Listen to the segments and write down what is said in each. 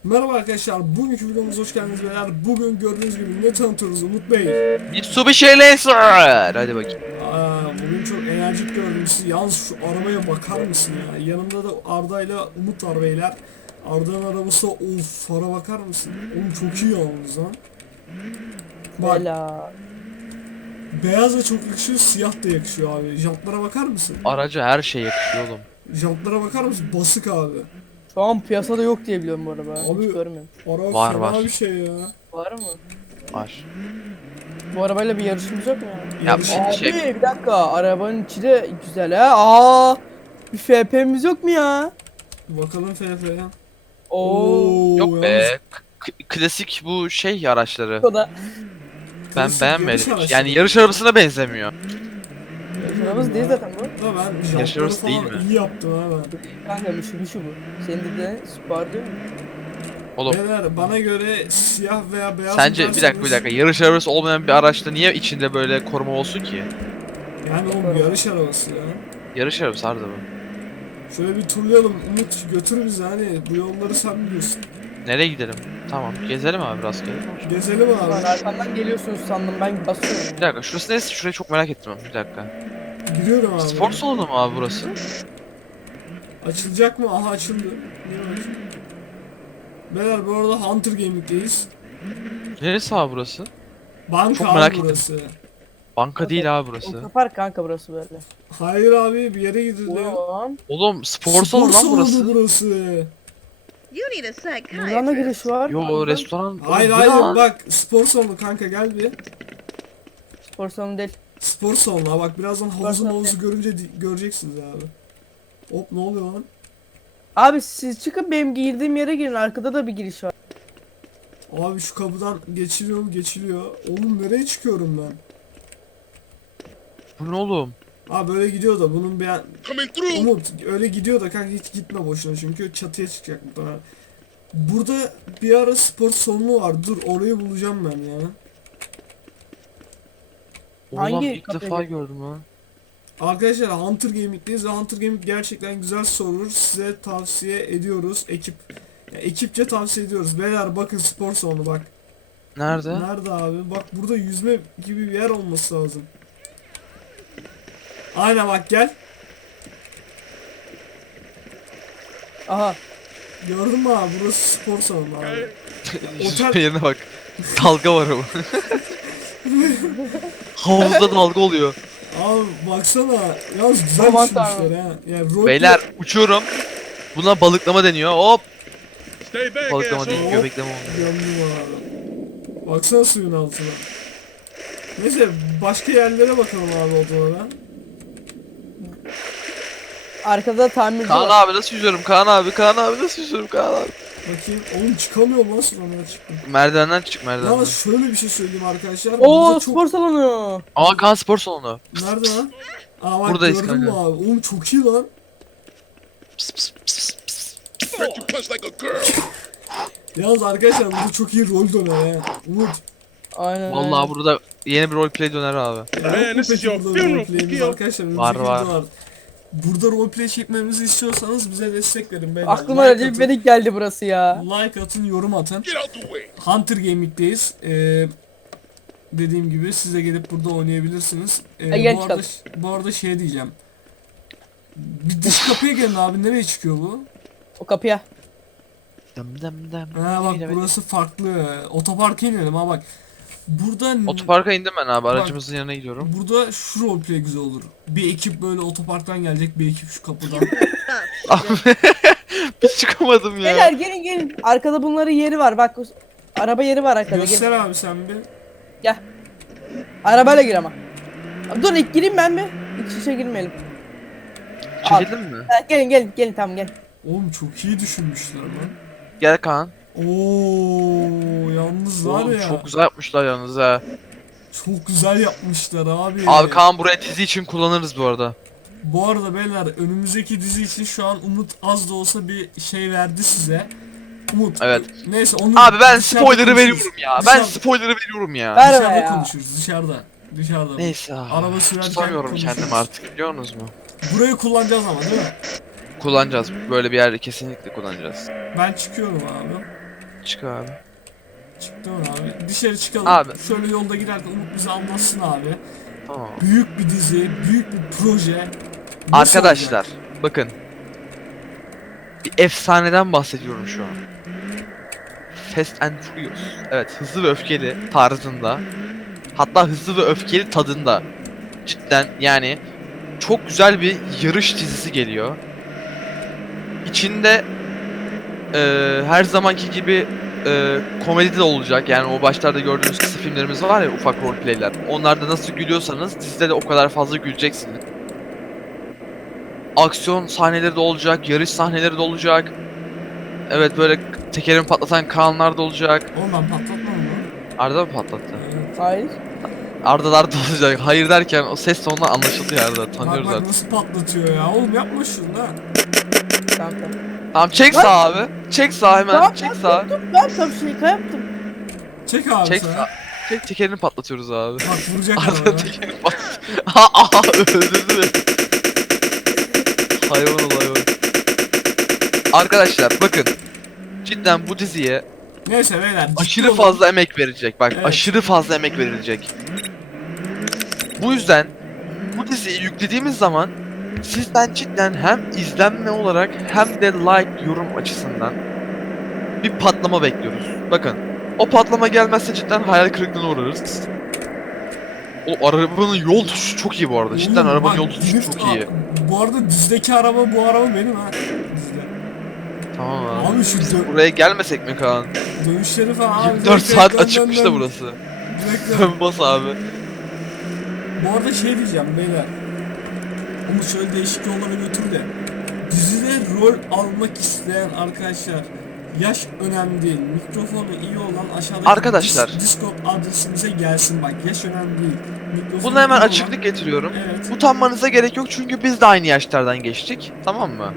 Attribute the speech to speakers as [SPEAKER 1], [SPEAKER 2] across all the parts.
[SPEAKER 1] Merhaba arkadaşlar, bugünkü videomuza hoş geldiniz beyler. Bugün gördüğünüz gibi ne tanıtıyoruz Umut Bey?
[SPEAKER 2] Mitsubishi Lancer. Hadi bakayım.
[SPEAKER 1] Bugün çok enerjik gördüm sizi. Yalnız şu arabaya bakar mısın ya? Yanımda da Arda ile Umut var beyler. Arda'nın arabası da of, fara bakar mısın? Oğlum çok iyi yalnız lan. Bak,
[SPEAKER 3] Bela.
[SPEAKER 1] beyaz da çok yakışıyor, siyah da yakışıyor abi. Jantlara bakar mısın?
[SPEAKER 2] Araca her şey yakışıyor oğlum.
[SPEAKER 1] Jantlara bakar mısın? Basık abi.
[SPEAKER 3] Şu an piyasada yok diye biliyorum bu araba.
[SPEAKER 1] Abi,
[SPEAKER 3] Hiç görmüyorum.
[SPEAKER 1] araba
[SPEAKER 2] Var,
[SPEAKER 1] fena
[SPEAKER 2] var.
[SPEAKER 1] bir şey ya.
[SPEAKER 3] Var mı?
[SPEAKER 2] Var.
[SPEAKER 3] Bu arabayla bir yarışımız yok mu ya?
[SPEAKER 2] Ya
[SPEAKER 1] Yarış-
[SPEAKER 2] şimdi
[SPEAKER 3] Abi
[SPEAKER 2] şey.
[SPEAKER 3] bir dakika, arabanın içi de güzel ha. Aa, bir FP'miz yok mu ya?
[SPEAKER 1] Bakalım FF'ye.
[SPEAKER 3] Oo.
[SPEAKER 2] Yok
[SPEAKER 1] yalnız
[SPEAKER 2] be. Klasik bu şey araçları.
[SPEAKER 3] O da
[SPEAKER 2] Ben
[SPEAKER 1] klasik
[SPEAKER 2] beğenmedim.
[SPEAKER 1] yarış araçları.
[SPEAKER 2] Yani yarış arabasına benzemiyor.
[SPEAKER 3] arabamız değil zaten bu.
[SPEAKER 1] Ha, ben jantları
[SPEAKER 2] Yaşarız değil
[SPEAKER 1] falan
[SPEAKER 2] mi?
[SPEAKER 1] iyi yaptım ha ben.
[SPEAKER 3] Kanka şu bu. Senin de Spar değil mi?
[SPEAKER 2] Oğlum
[SPEAKER 1] Beyler bana göre siyah veya beyaz
[SPEAKER 2] sence
[SPEAKER 1] mı
[SPEAKER 2] bir dakika bir dakika. Yarış arabası olmayan bir araçta niye içinde böyle koruma olsun ki?
[SPEAKER 1] Yani o yarış arabası ya.
[SPEAKER 2] Yarış arabası Arda bu.
[SPEAKER 1] Şöyle bir turlayalım Umut, götür bizi, hani bu yolları sen biliyorsun.
[SPEAKER 2] Nereye gidelim? Tamam gezelim abi rastgele.
[SPEAKER 1] Gezelim
[SPEAKER 3] Lan
[SPEAKER 1] abi.
[SPEAKER 3] arkamdan geliyorsunuz sandım, ben basıyorum.
[SPEAKER 2] Bir dakika şurası neresi? Şurayı çok merak ettim. Bir dakika.
[SPEAKER 1] Gidiyorum abi.
[SPEAKER 2] Spor salonu mu abi burası?
[SPEAKER 1] Açılacak mı? Aha açıldı. Niye açıldı? Beyler bu arada Hunter Gaming'deyiz.
[SPEAKER 2] Neresi abi burası?
[SPEAKER 1] Banka
[SPEAKER 2] Çok
[SPEAKER 1] abi
[SPEAKER 2] merak ettim.
[SPEAKER 1] burası.
[SPEAKER 2] Banka değil abi
[SPEAKER 3] O
[SPEAKER 2] burası.
[SPEAKER 3] kapar kanka burası böyle.
[SPEAKER 1] Hayır abi, bir yere gidiliyor.
[SPEAKER 3] Ulan.
[SPEAKER 2] Oğlum spor salonu lan burası.
[SPEAKER 1] burası.
[SPEAKER 4] You need a
[SPEAKER 3] Buradan da giriş
[SPEAKER 4] psychiatrist.
[SPEAKER 3] var.
[SPEAKER 2] Yo restoran.
[SPEAKER 1] Hayır
[SPEAKER 2] Oğlum, bu ne
[SPEAKER 1] hayır,
[SPEAKER 2] lan?
[SPEAKER 1] bak spor salonu kanka, gel bir.
[SPEAKER 3] Spor salonu değil.
[SPEAKER 1] Spor salonu bak, birazdan havuzu
[SPEAKER 3] salonu.
[SPEAKER 1] mavuzu görünce göreceksiniz abi. Hop, ne oluyor lan?
[SPEAKER 3] Abi siz çıkın, benim girdiğim yere girin, arkada da bir giriş var.
[SPEAKER 1] Abi şu kapıdan geçiliyor mu? Geçiliyor. Oğlum nereye çıkıyorum ben?
[SPEAKER 2] Bu ne oğlum?
[SPEAKER 1] Abi böyle gidiyor da bunun bir Umut öyle gidiyor da kanka, hiç gitme boşuna çünkü çatıya çıkacak muhtemelen. Burada bir ara spor salonu var. Dur, orayı bulacağım ben ya.
[SPEAKER 2] Oğlum
[SPEAKER 3] Hangi
[SPEAKER 2] ilk
[SPEAKER 3] kafeye
[SPEAKER 2] defa
[SPEAKER 3] gittin?
[SPEAKER 2] gördüm ha.
[SPEAKER 1] Arkadaşlar Hunter Gaming'deyiz ve Hunter Gaming gerçekten güzel server. Size tavsiye ediyoruz. Ekipçe tavsiye ediyoruz. Beyler bakın, spor salonu bak.
[SPEAKER 2] Nerede?
[SPEAKER 1] Nerede abi? Bak burada yüzme gibi bir yer olması lazım. Aynen bak, gel.
[SPEAKER 3] Aha.
[SPEAKER 1] Gördün mü abi? Burası spor salonu abi.
[SPEAKER 2] Yüzme
[SPEAKER 1] Otel-
[SPEAKER 2] yerine bak. Dalga var ama. Havuzda dalga oluyor.
[SPEAKER 1] Abi baksana. Yalnız güzel
[SPEAKER 3] Aman
[SPEAKER 1] düşünmüşler
[SPEAKER 3] tanrım.
[SPEAKER 1] ha. Yani rol
[SPEAKER 2] Beyler uçuyorum. Buna balıklama deniyor. Hop.
[SPEAKER 5] Stay back,
[SPEAKER 2] Balıklama değil,
[SPEAKER 5] asshole.
[SPEAKER 2] göbekleme oldu.
[SPEAKER 1] gömdüm abi. Baksana suyun altına. Neyse, başka yerlere bakalım abi odalara.
[SPEAKER 3] Arkada tamirci
[SPEAKER 2] Kaan
[SPEAKER 3] var.
[SPEAKER 2] abi nasıl yüzüyorum? Kaan abi, Kaan abi nasıl yüzüyorum? Kaan abi.
[SPEAKER 1] Bakayım. Oğlum çıkamıyorum lan sonra, çıktım.
[SPEAKER 2] Merdivenden çık merdivenden.
[SPEAKER 1] Yalnız şöyle bir şey söyleyeyim arkadaşlar.
[SPEAKER 3] Oo,
[SPEAKER 1] Burada
[SPEAKER 3] spor salonu.
[SPEAKER 2] Aa Kaan spor salonu.
[SPEAKER 1] Nerede lan? Aa bak,
[SPEAKER 2] Buradayız
[SPEAKER 1] gördün mü
[SPEAKER 2] kanka.
[SPEAKER 1] abi? Oğlum çok iyi lan.
[SPEAKER 2] Pıs pıs pıs pıs.
[SPEAKER 5] Make you punch like a girl.
[SPEAKER 1] Yalnız arkadaşlar burada çok iyi rol döner ha. Umut.
[SPEAKER 3] Aynen.
[SPEAKER 2] Vallahi burada yeni bir roleplay döner abi.
[SPEAKER 1] Ya yok mu
[SPEAKER 5] this is
[SPEAKER 1] peki
[SPEAKER 5] your
[SPEAKER 1] burada
[SPEAKER 5] funeral,
[SPEAKER 1] roleplay'imiz
[SPEAKER 5] Kikio.
[SPEAKER 1] arkadaşlar?
[SPEAKER 2] Var,
[SPEAKER 1] Önümüzdeki
[SPEAKER 2] var.
[SPEAKER 1] videolar. Burada roleplay çekmemizi istiyorsanız bize destek verin beyler.
[SPEAKER 3] Aklıma
[SPEAKER 1] Like
[SPEAKER 3] Recep
[SPEAKER 1] atın,
[SPEAKER 3] İvedik geldi burası ya.
[SPEAKER 1] like atın, yorum atın.
[SPEAKER 5] Get out the way.
[SPEAKER 1] Hunter Gaming'deyiz. Dediğim gibi siz de gelip burada oynayabilirsiniz.
[SPEAKER 3] gel
[SPEAKER 1] Bu arada,
[SPEAKER 3] çıkalım.
[SPEAKER 1] bu arada şey diyeceğim. Bir dış kapıya gelin abi. Nereye çıkıyor bu?
[SPEAKER 3] O kapıya.
[SPEAKER 2] Dım dım dım.
[SPEAKER 1] Ha bak,
[SPEAKER 2] Gidemedim.
[SPEAKER 1] burası farklı. Otoparka inelim ha bak. Burada
[SPEAKER 2] Otoparka indim ben abi. Aracımızın yanına gidiyorum.
[SPEAKER 1] burada şu roleplay güzel olur. Bir ekip böyle otoparktan gelecek, bir ekip şu kapıdan.
[SPEAKER 2] Abi hiç çıkamadım ya.
[SPEAKER 3] Beyler gelin gelin. Arkada bunların yeri var bak. Araba yeri var arkada.
[SPEAKER 1] Göster
[SPEAKER 3] Gelin.
[SPEAKER 1] abi sen bir.
[SPEAKER 3] Gel. Arabayla gir ama. Dur ilk gireyim ben bir. İç içe girmeyelim.
[SPEAKER 2] Çekildin mi?
[SPEAKER 3] Ha, gelin gelin gelin tamam gel.
[SPEAKER 1] Oğlum çok iyi düşünmüşler lan.
[SPEAKER 2] Gel Kaan.
[SPEAKER 1] Oo, yalnız var
[SPEAKER 2] Oğlum
[SPEAKER 1] ya.
[SPEAKER 2] çok güzel yapmışlar yalnız ha.
[SPEAKER 1] Çok güzel yapmışlar abi.
[SPEAKER 2] Abi Kaan buraya dizi için kullanırız bu arada.
[SPEAKER 1] Bu arada beyler, önümüzdeki dizi için şu an Umut az da olsa bir şey verdi size. Umut.
[SPEAKER 2] Evet.
[SPEAKER 1] Neyse onu
[SPEAKER 2] Abi ben
[SPEAKER 1] dışarıda
[SPEAKER 2] spoiler'ı
[SPEAKER 1] konuşuruz.
[SPEAKER 2] veriyorum ya. Ben
[SPEAKER 1] Dışarıda-
[SPEAKER 2] spoiler'ı veriyorum ya.
[SPEAKER 3] Ver
[SPEAKER 1] Dışarıda
[SPEAKER 3] be ya.
[SPEAKER 1] konuşuruz, dışarıda. Dışarıda.
[SPEAKER 2] Neyse abi.
[SPEAKER 1] Araba sürerken
[SPEAKER 2] Tutamıyorum
[SPEAKER 1] konuşuruz.
[SPEAKER 2] kendimi artık biliyor musunuz mu?
[SPEAKER 1] Burayı kullanacağız ama değil mi?
[SPEAKER 2] Kullanacağız. Böyle bir yerde kesinlikle kullanacağız.
[SPEAKER 1] Ben çıkıyorum abi.
[SPEAKER 2] Çık abi.
[SPEAKER 1] Çıktım abi. Dışarı çıkalım.
[SPEAKER 2] Abi.
[SPEAKER 1] Şöyle yolda giderken Umut bize anlatsın abi.
[SPEAKER 2] Tamam.
[SPEAKER 1] Büyük bir dizi, büyük bir proje. Nasıl
[SPEAKER 2] Arkadaşlar
[SPEAKER 1] olacak?
[SPEAKER 2] bakın. Bir efsaneden bahsediyorum şu an. Fast and Furious. Evet, hızlı ve öfkeli tarzında. Hatta hızlı ve öfkeli tadında. Cidden yani çok güzel bir yarış dizisi geliyor. İçinde her zamanki gibi komedi de olacak. Yani o başlarda gördüğünüz kısa filmlerimiz var ya, ufak roleplayler. Onlarda nasıl gülüyorsanız dizide de o kadar fazla güleceksiniz. Aksiyon sahneleri de olacak, yarış sahneleri de olacak. Evet, böyle tekerimi patlatan Kaanlar da olacak.
[SPEAKER 1] Oğlum ben patlatmam mı?
[SPEAKER 2] Arda mı patlattı?
[SPEAKER 1] Evet.
[SPEAKER 3] Hayır.
[SPEAKER 2] Arda'lar da olacak. Hayır derken o ses tonundan anlaşıldı ya Arda.
[SPEAKER 1] Bak
[SPEAKER 2] Tanıyoruz
[SPEAKER 1] bak
[SPEAKER 2] zaten.
[SPEAKER 1] nasıl patlatıyor ya. Oğlum yapma şunu da.
[SPEAKER 3] Tamam tamam.
[SPEAKER 2] Tamam, çek
[SPEAKER 3] Lan!
[SPEAKER 2] sağ abi. Çek sağ hemen.
[SPEAKER 3] Tamam,
[SPEAKER 2] Çek
[SPEAKER 3] tamam,
[SPEAKER 2] sağ.
[SPEAKER 3] Ben tam şaka yaptım.
[SPEAKER 1] Çek abi
[SPEAKER 2] Çek
[SPEAKER 1] sen.
[SPEAKER 2] sağ. Çek, tekerini patlatıyoruz abi.
[SPEAKER 1] Bak vuracak
[SPEAKER 2] Arda
[SPEAKER 1] araba.
[SPEAKER 2] tekerini aha öldürdü beni. Hayvan ol hayvan. Arkadaşlar bakın. Cidden bu diziye
[SPEAKER 1] Neyse beyler. ciddi
[SPEAKER 2] aşırı
[SPEAKER 1] olun.
[SPEAKER 2] fazla emek verilecek. Bak,
[SPEAKER 1] Evet.
[SPEAKER 2] aşırı fazla emek verilecek. Bu yüzden bu diziyi yüklediğimiz zaman sizden cidden hem izlenme olarak hem de like, yorum açısından bir patlama bekliyoruz. Bakın, o patlama gelmezse cidden hayal kırıklığına uğrarız. O arabanın yol tutuşu çok iyi bu arada. Cidden
[SPEAKER 1] Oğlum
[SPEAKER 2] arabanın
[SPEAKER 1] bak,
[SPEAKER 2] yol tutuşu
[SPEAKER 1] drift-
[SPEAKER 2] çok iyi.
[SPEAKER 1] Bu arada dizdeki araba bu araba benim ha. Dizde.
[SPEAKER 2] Tamam abi.
[SPEAKER 1] Abi şu
[SPEAKER 2] Buraya gelmesek mi Kaan?
[SPEAKER 1] dönüşleri falan abi.
[SPEAKER 2] 24
[SPEAKER 1] direkt
[SPEAKER 2] saat
[SPEAKER 1] dön,
[SPEAKER 2] açıkmış
[SPEAKER 1] dön,
[SPEAKER 2] da
[SPEAKER 1] dön.
[SPEAKER 2] burası.
[SPEAKER 1] Direkt dön.
[SPEAKER 2] Dön bas abi.
[SPEAKER 1] Bu arada şey diyeceğim beyler. Onu şöyle değişik yollara götür de. Dizide rol almak isteyen arkadaşlar, yaş önemli değil. Mikrofonu iyi olan aşağıdaki
[SPEAKER 2] Arkadaşlar.
[SPEAKER 1] Discord adresimize gelsin bak. Yaş önemli değil. Mikrofonu
[SPEAKER 2] Buna hemen
[SPEAKER 1] iyi olan-
[SPEAKER 2] açıklık getiriyorum.
[SPEAKER 1] Evet.
[SPEAKER 2] Utanmanıza gerek yok çünkü biz de aynı yaşlardan geçtik. Tamam mı?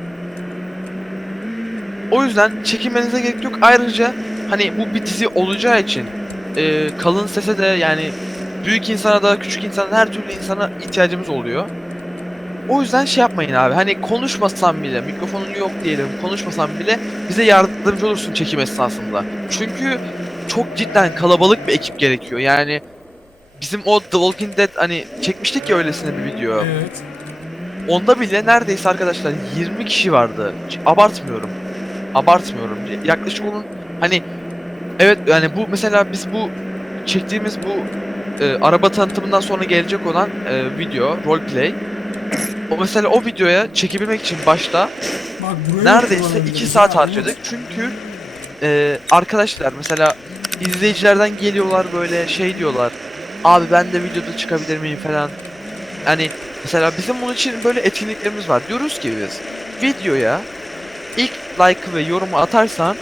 [SPEAKER 2] O yüzden çekinmenize gerek yok. Ayrıca hani bu bir dizi olacağı için kalın sese de, yani büyük insana da küçük insana da her türlü insana ihtiyacımız oluyor. O yüzden şey yapmayın abi, hani konuşmasam bile, mikrofonun yok diyelim, konuşmasam bile bize yardımcı olursun çekim esnasında. Çünkü çok cidden kalabalık bir ekip gerekiyor. Yani bizim o The Walking Dead hani çekmiştik ya öylesine bir video.
[SPEAKER 1] Evet.
[SPEAKER 2] Onda bile neredeyse arkadaşlar 20 kişi vardı. Abartmıyorum. Abartmıyorum. Yaklaşık onun hani, evet yani bu mesela biz bu çektiğimiz bu araba tanıtımından sonra gelecek olan video roleplay, o mesela o videoya çekebilmek için başta
[SPEAKER 1] Bak burayı
[SPEAKER 2] neredeyse
[SPEAKER 1] kullanabiliriz
[SPEAKER 2] 2 saat
[SPEAKER 1] ha,
[SPEAKER 2] harcadık. Çünkü arkadaşlar mesela izleyicilerden geliyorlar, böyle şey diyorlar. Abi ben de videoda çıkabilir miyim falan. Hani mesela bizim bunun için böyle etkinliklerimiz var. Diyoruz ki biz videoya ilk like ve yorumu atarsan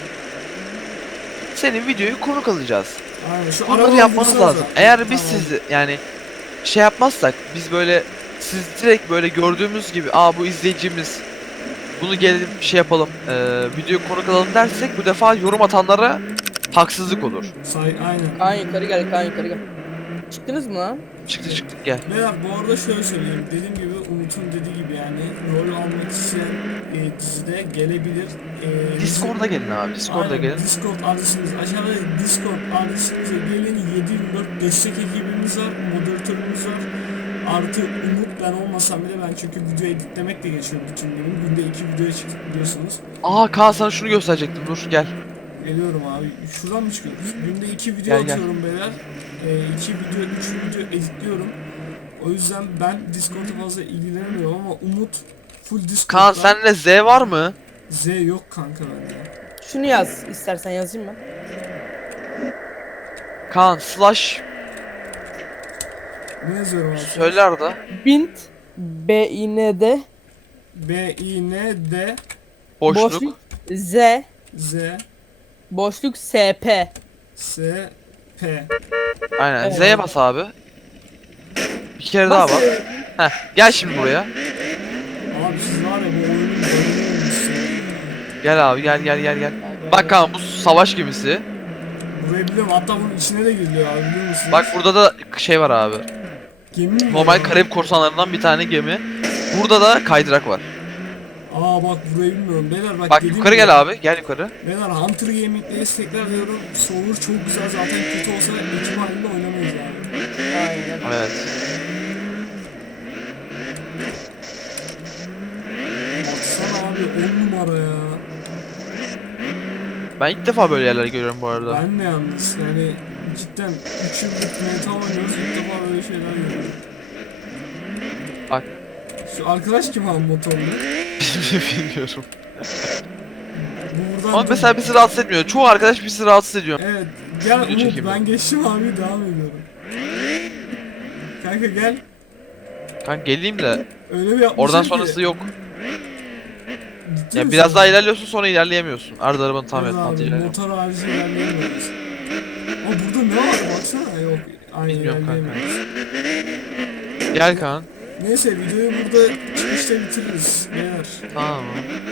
[SPEAKER 2] senin videoyu konuk alacağız.
[SPEAKER 1] Aynen şu
[SPEAKER 2] Bunları
[SPEAKER 1] araba
[SPEAKER 2] yapmanız
[SPEAKER 1] vursanıza.
[SPEAKER 2] lazım. Eğer biz
[SPEAKER 1] Tamam.
[SPEAKER 2] sizi yani şey yapmazsak, biz böyle siz direkt böyle gördüğümüz gibi bu izleyicimiz, bunu gelip şey yapalım, videoyu konuk alalım dersek bu defa yorum atanlara haksızlık olur.
[SPEAKER 1] Aynen.
[SPEAKER 3] Kaan yukarı gel, Kaan yukarı gel. Çıktınız mı lan?
[SPEAKER 2] Çıktık gel.
[SPEAKER 1] Beyler bu arada şöyle söyleyeyim. Dediğim gibi Umut'un dediği gibi yani rol almak isteyen dizide gelebilir.
[SPEAKER 2] Discord'a gelin abi, Discord'a
[SPEAKER 1] Aynen,
[SPEAKER 2] gelin.
[SPEAKER 1] Discord adresimiz aşağıda, Discord adresimize gelin. 7/24 destek ekibimiz var, moderatörümüz var. Artı Umut, ben olmasam bile, ben çünkü video editlemekle geçiyor bütün günüm. Günde 2 video çıktık biliyorsunuz.
[SPEAKER 2] Kaan sana şunu gösterecektim, dur gel.
[SPEAKER 1] Geliyorum abi. Şuradan mı çıkıyoruz? Günde 2 video
[SPEAKER 2] Gel, gel.
[SPEAKER 1] atıyorum beyler. 2 video, 3 video editliyorum. O yüzden ben Discord'a fazla ilgilenemiyorum ama Umut full Discord'da.
[SPEAKER 2] Kaan sende Z var mı?
[SPEAKER 1] Z yok kanka bende.
[SPEAKER 3] Şunu yaz, istersen yazayım ben.
[SPEAKER 2] Kaan slash
[SPEAKER 1] Ne yazıyorum abi?
[SPEAKER 2] söyle Arda.
[SPEAKER 3] Bint B-I-N-D
[SPEAKER 1] B-I-N-D
[SPEAKER 2] Boşluk.
[SPEAKER 3] Z
[SPEAKER 1] Z
[SPEAKER 3] boşluk S-P.
[SPEAKER 1] S P.
[SPEAKER 2] Aynen,
[SPEAKER 3] Evet.
[SPEAKER 2] Z'ye bas abi. Bir kere daha bas. Heh, gel şimdi buraya.
[SPEAKER 1] Abi siz var ya bu oyunun bölümü olmuşsunuz.
[SPEAKER 2] Gel abi, gel. Bak Kaan, bu savaş gemisi.
[SPEAKER 1] Burayı biliyorum, hatta bunun içine de giriliyor abi, biliyor musunuz?
[SPEAKER 2] Bak burada da şey var abi.
[SPEAKER 1] Gemi mi
[SPEAKER 2] Normal
[SPEAKER 1] var?
[SPEAKER 2] Karayip korsanlarından bir tane gemi. Burada da kaydırak var.
[SPEAKER 1] Aa bak burayı bilmiyorum. Beyler bak,
[SPEAKER 2] Bak
[SPEAKER 1] dediğim
[SPEAKER 2] yukarı
[SPEAKER 1] gibi-
[SPEAKER 2] gel abi. Gel yukarı.
[SPEAKER 1] Beyler Hunter Gaming'deyiz tekrar diyorum. Server çok güzel, zaten kötü olsa ekip halinde oynamayız abi.
[SPEAKER 3] Aynen.
[SPEAKER 2] Evet.
[SPEAKER 1] Baksana abi 10 numara ya.
[SPEAKER 2] Ben ilk defa böyle yerler görüyorum bu arada.
[SPEAKER 1] Ben de yalnız yani cidden 3 yıllık meta oynuyoruz, ilk defa böyle şeyler görüyorum.
[SPEAKER 2] Bak.
[SPEAKER 1] Şu arkadaş kim abi motorlu?
[SPEAKER 2] Bilmiyorum.
[SPEAKER 1] Bu buradan
[SPEAKER 2] Ama mesela bizi rahatsız etmiyor. Çoğu arkadaş bizi rahatsız ediyor.
[SPEAKER 1] Evet gel
[SPEAKER 2] Video
[SPEAKER 1] Umut,
[SPEAKER 2] çekimi.
[SPEAKER 1] ben geçtim abi, devam ediyorum. Kanka gel.
[SPEAKER 2] Kanka geleyim de
[SPEAKER 1] Öyle bir yapmışım
[SPEAKER 2] oradan
[SPEAKER 1] ki.
[SPEAKER 2] sonrası yok.
[SPEAKER 1] Ciddi
[SPEAKER 2] Ya
[SPEAKER 1] misin?
[SPEAKER 2] biraz daha ilerliyorsun sonra ilerleyemiyorsun. Arada arabanı tam
[SPEAKER 1] Evet
[SPEAKER 2] etmez
[SPEAKER 1] abi,
[SPEAKER 2] ilerleyemiyorsun.
[SPEAKER 1] motor harici ilerleyemiyoruz. Ama burada ne var baksana, yok. Aynı
[SPEAKER 2] Bilmiyorum kanka.
[SPEAKER 1] ilerleyemiyoruz.
[SPEAKER 2] Gel Kaan.
[SPEAKER 1] Neyse videoyu burada çıkışta bitiririz beyler.
[SPEAKER 2] Tamam.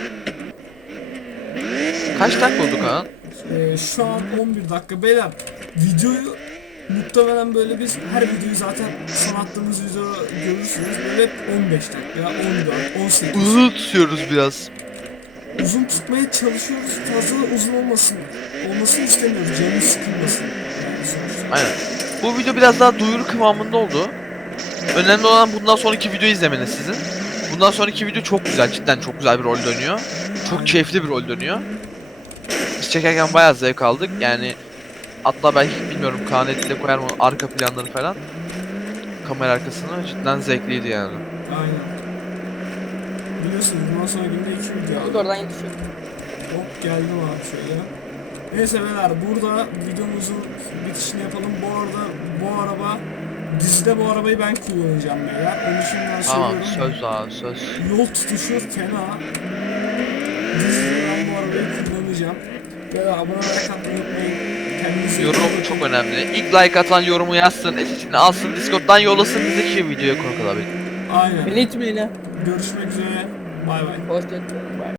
[SPEAKER 2] Kaç dakika oldu Kaan?
[SPEAKER 1] Şu an 11 dakika beyler. Videoyu muhtemelen böyle biz her videoyu zaten son attığımız videoda görürsünüz. Böyle hep 15 dakika, 14, 18.
[SPEAKER 2] Uzun tutuyoruz biraz.
[SPEAKER 1] Uzun tutmaya çalışıyoruz. Fazla da uzun olmasın. Olmasını istemiyoruz. Canımız sıkılmasın. Yani sonuçta.
[SPEAKER 2] Aynen. Bu video biraz daha duyuru kıvamında oldu. Önemli olan bundan sonraki videoyu izlemeniz sizin. Bundan sonraki video çok güzel, cidden çok güzel bir rol dönüyor. Çok keyifli bir rol dönüyor. Biz çekerken bayağı zevk aldık. Yani hatta belki bilmiyorum Kaan editle koyar mı arka planları falan. Kamera arkasını cidden zevkliydi yani.
[SPEAKER 1] Aynen. Biliyorsunuz bundan sonra günde 2 video.
[SPEAKER 3] Umut oradan yetişiyor.
[SPEAKER 1] Hop geldim abi şöyle. Neyse beyler burada videomuzun bitişini yapalım. Bu arada bu araba dizide bu arabayı ben kullanacağım beyler. Onu şimdiden
[SPEAKER 2] Tamam
[SPEAKER 1] söylüyorum.
[SPEAKER 2] söz abi söz.
[SPEAKER 1] Yol tutuşu fena. Dizide ben bu arabayı kullanacağım. Beyler abone olmayı unutmayın. Kendinize iyi
[SPEAKER 2] Yorum
[SPEAKER 1] bakın.
[SPEAKER 2] çok önemli. İlk like atan yorumu yazsın, SS'ini alsın, Discord'dan yollasın bize ki videoya konuk olabilsin.
[SPEAKER 1] Aynen.
[SPEAKER 3] Beni itmeyin ha.
[SPEAKER 1] Görüşmek üzere. Bay bay.
[SPEAKER 3] Hoşçakalın.